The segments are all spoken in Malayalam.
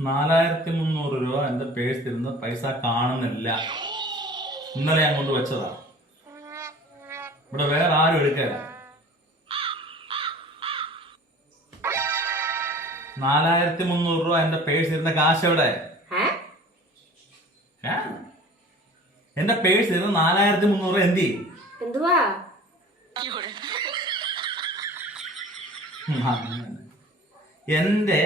നാലായിരത്തി മുന്നൂറ് രൂപ എന്റെ പേഴ്സിൽ നിന്ന് പൈസ കാണുന്നില്ല. ഇന്നലെ ഞാൻ കൊണ്ട് വെച്ചതാ. ഇവിടെ വേറെ ആരും എടുക്കല. നാലായിരത്തി മുന്നൂറ് രൂപ എന്റെ പേഴ്സിരുന്ന കാശ് എവിടെ? ഏ? എന്റെ പേഴ്സ് ഇരുന്ന് നാലായിരത്തി മുന്നൂറ് എന്ത് ചെയ്യും? എന്തുവാ? എന്റെ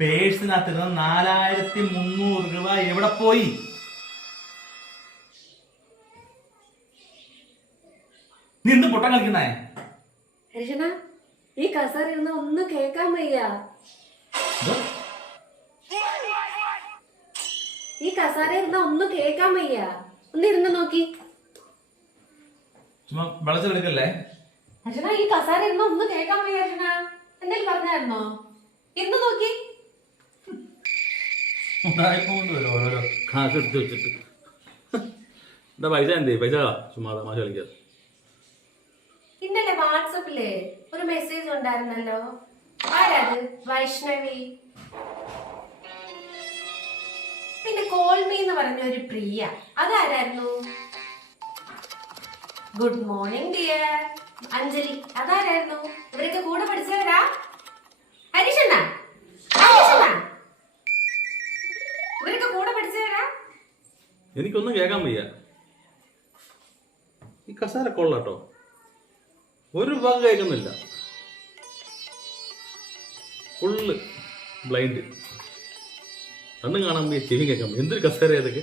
പേഴ്സിനകത്തിരുന്ന നാലായിരത്തി മുന്നൂറ് രൂപ എവിടെ പോയി? നീ എന്ത് പൊട്ടം കളിക്കുന്നേ? ഹരിഷണ ഈ കസാര ഇരുന്ന് ഒന്നും കേക്കാൻ വയ്യ. ഈ കസാര ഇരുന്ന ഒന്നും കേക്കാൻ വയ്യ. ഒന്ന് ഇരുന്ന് നോക്കി. ചുമ്മാ അർജുന ഹരിഷണ ഈ കസാര ഇരുന്ന് ഒന്ന് കേൾക്കാൻ വയ്യ അർജുന എന്തേലും പറഞ്ഞായിരുന്നോ? ഇരുന്ന് നോക്കി. ഓരോരോ കാശ് എടുത്ത് വെച്ചിട്ട്. എന്താ പൈസ എന്തേ? പൈസ ചുമ്മാ തമാശ കളിക്കാതെ ഇന്നലെ വാട്സപ്പിൽ ഒരു മെസ്സേജ് ഉണ്ടായിരുന്നല്ലോ? ആരാത്? വൈഷ്ണവി. കോൾമി എന്ന് പറഞ്ഞ ഒരു പ്രിയ. അതാരായിരുന്നു? ഗുഡ് മോർണിംഗ് ഡിയർ അഞ്ജലി അതാരായിരുന്നു? ഇവരൊക്കെ കൂടെ പഠിച്ചവരാ? ഹരീഷണ്ണ ഹരീഷണ്ണ കൂടെ പഠിച്ചവരാ? എനിക്കൊന്നും കേൾക്കാൻ വയ്യ. ഈ കസാര കൊള്ളാട്ടോ ഒരു വക കേൾക്കുന്നില്ല. ഫുള്ള് ബ്ലൈൻഡ് கண்ணு காணாம செவி கேட்காம எந்திரிக்க சார் எதுக்கு